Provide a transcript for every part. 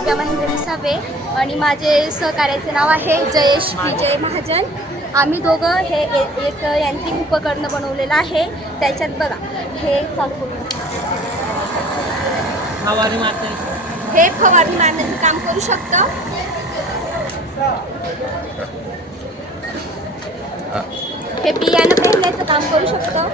विद्या महेंद्र विसावे आणि माझे सहकार्याचे नाव आहे जयेश विजय महाजन. आम्ही दोघं हे एक यांत्रिक उपकरण बनवलेलं आहे. त्याच्यात बघा हे चालू हे फवारणी मारण्याचं काम करू शकतं. हे बियाणं पेरण्याचं काम करू शकतं.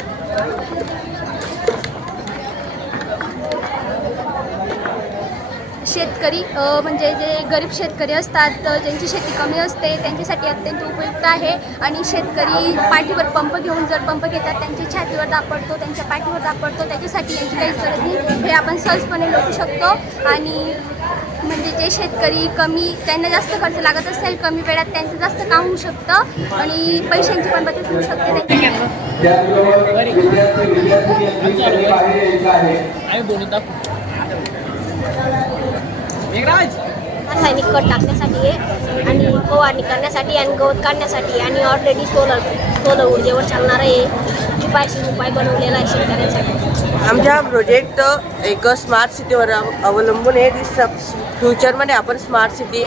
शेतकरी म्हणजे जे गरीब शेतकरी असतात ज्यांची शेती कमी असते त्यांच्यासाठी अत्यंत उपयुक्त आहे. आणि शेतकरी पाठीवर पंप घेऊन जर पंप घेतात त्यांच्या छातीवर दाब पडतो, त्यांच्या पाठीवर दाब पडतो, त्याच्यासाठी यांची काहीच गरज नाही. हे आपण सहजपणे लोटू शकतो. आणि म्हणजे जे शेतकरी कमी त्यांना जास्त खर्च लागत असेल, कमी वेळात त्यांचं जास्त काम होऊ शकतं आणि पैशांची पण बचत होऊ शकते. रासायनिक खत टाकण्यासाठी आणि फवारणी करण्यासाठी आणि गवत काढण्यासाठी आणि ऑलरेडी सोलर ऊर्जेवर चालणारा उपाय बनवलेला आहे शेतकऱ्यांसाठी. आमचा प्रोजेक्ट एक स्मार्ट सिटीवर अवलंबून आहे. फ्युचरमध्ये आपण स्मार्ट सिटी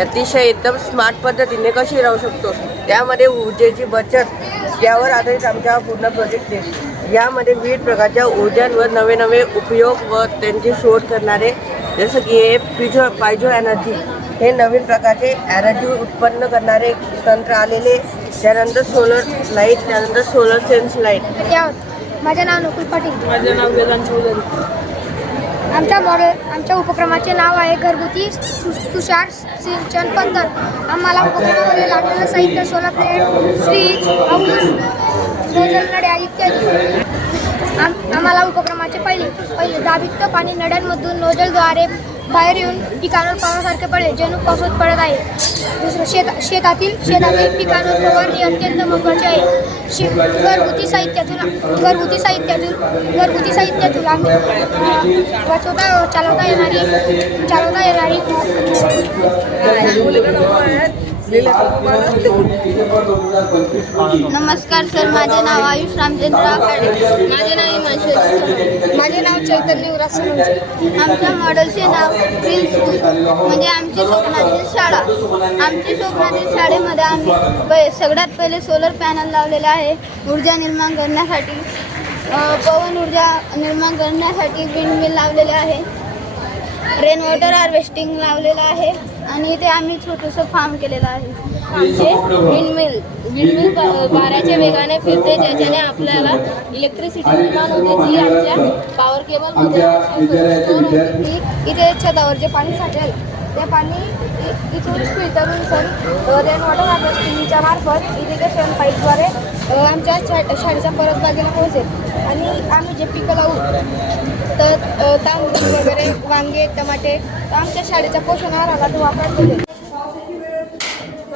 अतिशय एकदम स्मार्ट पद्धतीने कशी राहू शकतो, त्यामध्ये ऊर्जेची बचत यावर आधारित आमचा पूर्ण प्रोजेक्ट आहे. यामध्ये विविध प्रकारच्या ऊर्जांवर नवे नवे उपयोग व त्यांचे शोध करणारे, जसं की हे पायझो एनर्जी, हे नवीन प्रकारचे एनर्जी उत्पन्न करणारे तंत्र आलेले. त्यानंतर सोलर लाईट, त्यानंतर सोलर सेन्स लाईट. माझे नाव नकुल पाटील. माझे नाव वेदांत चौधरी. आमच्या उपक्रमाचे नाव आहे घरगुती तुषार सिंचन पद्धत. आम्हाला उपक्रमामध्ये लागलेलं साहित्य solar plate, switch, house, nozzle, नळ्या इत्यादी. आम्हाला उपक्रमाचे पहिले दाबयुक्त पाणी नद्यांमधून नोझलद्वारे बाहेर येऊन पिकांवर पावसासारखे पडले, जणू पाऊस पडत आहे. दुसरं शेतातील पिकांवर फवारणी अत्यंत महत्त्वाची आहे. घरगुती साहित्यातून आम्ही चालवता येणारी नमस्कार सर, माझे नाव आयुष रामचंद्र आखाडे. माझे नाव हिमांशु. माझे नाव चैतन्य उरास. आमच्या मॉडेलचे नाव ग्रीन स्कूल म्हणजे आमची स्वप्नातील शाळा. आमची स्वप्नातील शाळेमध्ये आम्ही सगळ्यात पहिले सोलर पॅनल लावलेले आहे ऊर्जा निर्माण करण्यासाठी. पवन ऊर्जा निर्माण करण्यासाठी विंडमिल लावलेले आहे. रेन वॉटर हार्वेस्टिंग लावलेलं आहे आणि इथे आम्ही छोटंसं फार्म केलेलं आहे. आमचे विंडमिल वाऱ्याच्या वेगाने फिरते, ज्याच्याने आपल्याला इलेक्ट्रिसिटी निर्माण होते, जी आमच्या पॉवर केबलमध्ये इथे छतावर जे पाणी साठेल ते पाणी इथून फिल्टरून रेन वॉटर हार्वेस्टिंगच्या मार्फत इरिगेशन पाईपद्वारे आमच्या शाळेच्या परत बागेला पोहोचेल. आणि आम्ही जे पिकं लावू तर तांदूळ वगैरे, वांगे, टमाटे आमच्या शाळेच्या पोषण आहाराला तो वापरतो.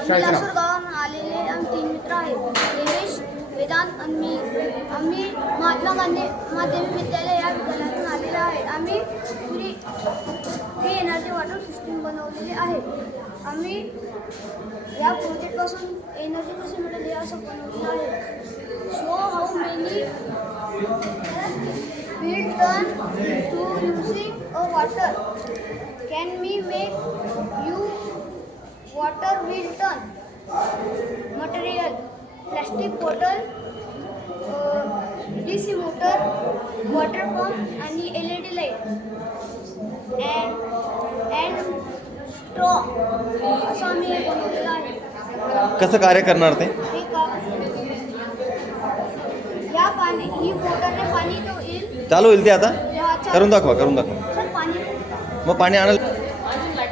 गावावरून आलेले आमचे मित्र आहेत देवेश, वेदांत आणि आम्ही महात्मा गांधी माध्यमिक विद्यालय या विद्यालयातून आलेले आहेत. आम्ही फ्री एनर्जी वॉटर सिस्टीम बनवलेली आहे. आम्ही या प्रोजेक्टपासून एनर्जी कशी मिळेल हे असं बनवलेलं आहे. Show how many will turn to using a water. Can we make you water will turn? Material: plastic bottle, DC motor, water pump आणि LED light and straw असं आम्ही हे बनवलेलं आहे. कसं कार्य करणार ते? या पाणी ही मोटरने पाणी तो येईल चालू होईल ते आता सर करून दाखवा पाणी मग पाणी आणलं अजून टाक.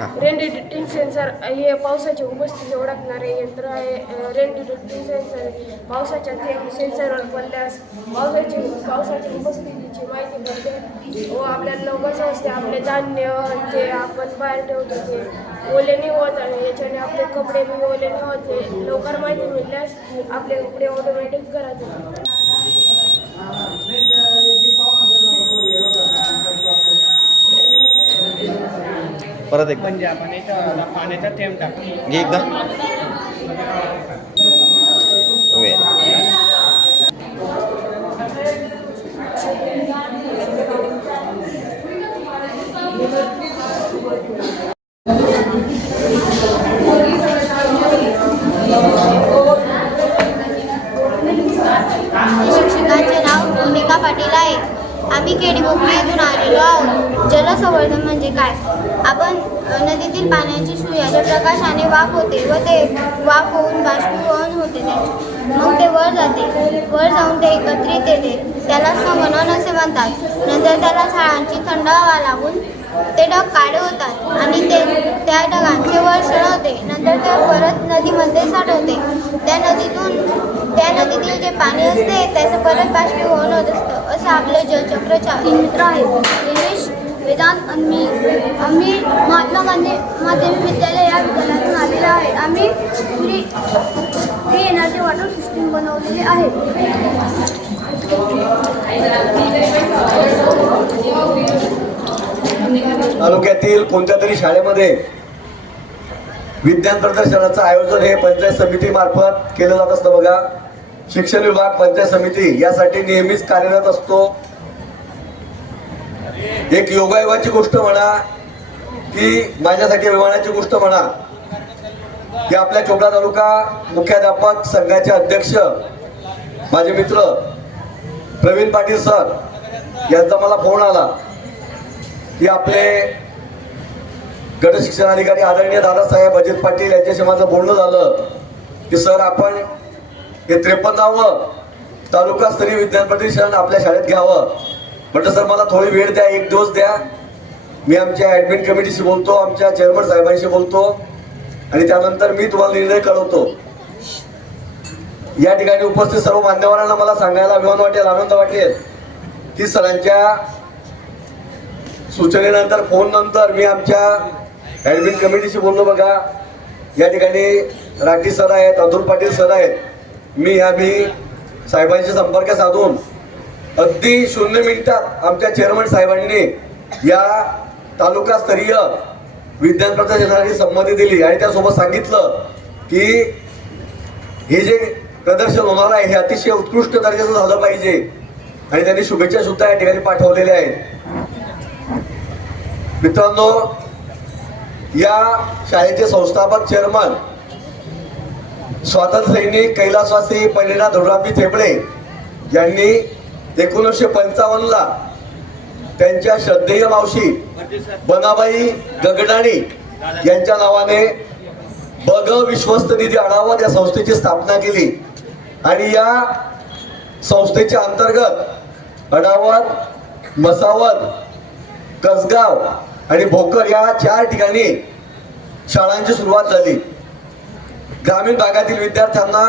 रेन डिटेक्टिंग सेन्सर हे पावसाची उपस्थिती ओळखणारे यंत्र आहे. रेन डिटेक्टिंग सेन्सर पावसाच्या थेंब सेन्सरवर पडल्यास पावसाची उपस्थितीची माहिती पडते व आपल्याला लवकर समजते. आपले धान्य जे आपण बाहेर ठेवतो ते ओले नाही होत आणि याच्याने आपले कपडे बी ओले नाही होते. लवकर माहिती मिळाल्यास आपले कपडे ऑटोमॅटिक घरात येतात. परत एकदा म्हणजे आपण याच्यावर पाण्याचा थेंब टाकतो. घे एकदा वेळ. शिक्षकाचे नाव मोनिका पाटील आहे. आम्ही केडी बोकडी येथून आलेलो आहोत. जलसंवर्धन म्हणजे काय? आपण नदीतील पाण्याची सूर्याच्या प्रकाशाने वाफ होते व ते वाफ होऊन बाष्पीभवन होते त्याचे. मग ते वर जाते. वर जाऊन ते एकत्रित येते. त्याला संवहन असे म्हणतात. नंतर त्याला झाडांची थंड हवा लागून ते ढग काळे होतात आणि ते त्या ढगांचे वर सरवते. नंतर ते परत नदीमध्ये साठवते. त्या नदीतील जे पाणी असते त्याचं परत बाष्पीभवन होत असतं. असं आपले जलचक्र मित्र आहे. दिनेश वेदांत आम्ही महात्मा गांधी माध्यमिक विद्यालय या विद्यालयातून आलेलो आहे. आम्ही फ्री एनर्जी वॉटर सिस्टीम बनवलेली आहे. तालुक्यातील कोणत्या तरी शाळेमध्ये विज्ञान प्रदर्शनाचं आयोजन हे पंचायत समिती मार्फत केलं जात असतं बघा. शिक्षण विभाग पंचायत समिती यासाठी नेहमीच कार्यरत असतो. एक योगायोगाची गोष्ट म्हणा की माझ्यासाठी अभिमानाची गोष्ट म्हणा की आपल्या चोपडा तालुका मुख्याध्यापक संघाचे अध्यक्ष माझे मित्र प्रवीण पाटील सर यांचा मला फोन आला की आपले गट शिक्षणाधिकारी आदरणीय दादासाहेब अजित पाटील यांच्याशी माझं बोलणं झालं की सर आपण हे 53वे तालुकास्तरीय विज्ञान प्रदर्शन आपल्या शाळेत घ्यावं. म्हटलं सर मला थोडी वेळ द्या, एक दिवस द्या. मी आमच्या ॲडमिन कमिटीशी बोलतो, आमच्या चेअरमन साहेबांशी बोलतो आणि त्यानंतर मी तुम्हाला निर्णय कळवतो. या ठिकाणी उपस्थित सर्व मान्यवरांना मला सांगायला अभिमान वाटेल, आनंद वाटेल की सरांच्या सूचनेनंतर फोन नंतर मी आमच्या ॲडमिन कमिटीशी बोललो बघा. या ठिकाणी राठी सर आहेत, अतुल पाटील सर आहेत. आम्ही साहेबांशी संपर्क साधून अगदी 0 मिनिटात आमच्या चेअरमन साहेबांनी या तालुकास्तरीय विज्ञान प्रदर्शनाची संमती दिली आणि त्यासोबत सांगितलं की हे जे प्रदर्शन होणार आहे हे अतिशय उत्कृष्ट दर्जाचं झालं पाहिजे आणि त्यांनी शुभेच्छा सुद्धा या ठिकाणी पाठवलेल्या आहेत. मित्रांनो, या शाळेचे संस्थापक चेअरमन स्वातंत्र्य सैनिक कैलासवासी पंडितनाथ धोंडरामजी थेपडे यांनी 1955 ला त्यांच्या श्रद्धेय मावशी बनाबाई गगनाणी यांच्या नावाने बग विश्वस्त निधी अडावत या संस्थेची स्थापना केली आणि या संस्थेच्या अंतर्गत अडावत, मसावत, कसगाव आणि भोकर या 4 ठिकाणी शाळांची सुरुवात झाली. ग्रामीण भागातील विद्यार्थ्यांना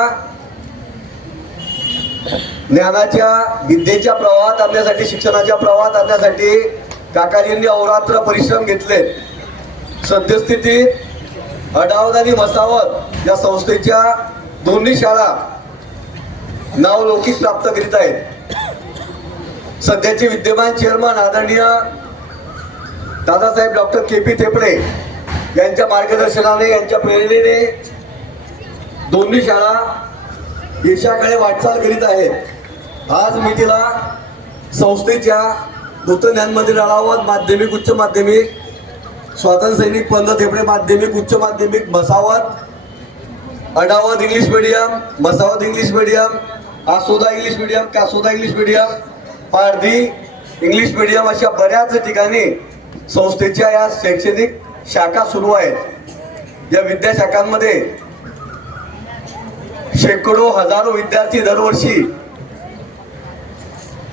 ज्ञानाच्या विद्येच्या प्रवाहात आणण्यासाठी, शिक्षणाच्या प्रवाहात आणण्यासाठी काकाजींनी अहोरात्र परिश्रम घेतले. सद्यस्थितीत अडावत आणि मसावत या संस्थेच्या दोन्ही शाळा नावलौकिक प्राप्त करीत आहेत. सध्याचे विद्यमान चेअरमन आदरणीय दादासाहेब डॉक्टर KP थेपडे यांच्या मार्गदर्शनाने, यांच्या प्रेरणेने दोन्ही शाळा यशाकडे वाटचाल करीत आहेत. आज मी तिला संस्थेच्या नूतन ज्ञान मंदिर अडावत माध्यमिक उच्च माध्यमिक, स्वातंत्र्य सैनिक पंत थेपडे माध्यमिक उच्च माध्यमिक Masawat, Adawat English medium, Masawat English medium, Asoda English medium, Kasoda English medium, Pardhi English medium अशा बऱ्याच ठिकाणी संस्थेच्या या शैक्षणिक शाखा सुरू आहेत. या विद्याशाखांमध्ये शेकडो हजारो विद्यार्थी दरवर्षी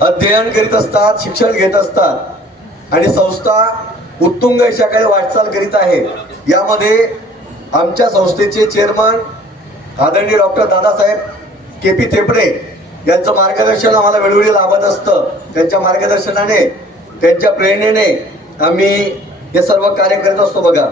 अध्ययन करीत असतात, शिक्षण घेत असतात आणि संस्था उत्तुंग यशाकडे वाटचाल करीत आहे. यामध्ये आमच्या संस्थेचे चेअरमन आदरणीय डॉक्टर दादासाहेब KP थेपडे यांचं मार्गदर्शन आम्हाला वेळोवेळी लाभत असतं. त्यांच्या मार्गदर्शनाने, त्यांच्या प्रेरणेने आम्ही हे सर्व कार्य करत असतो. बघा,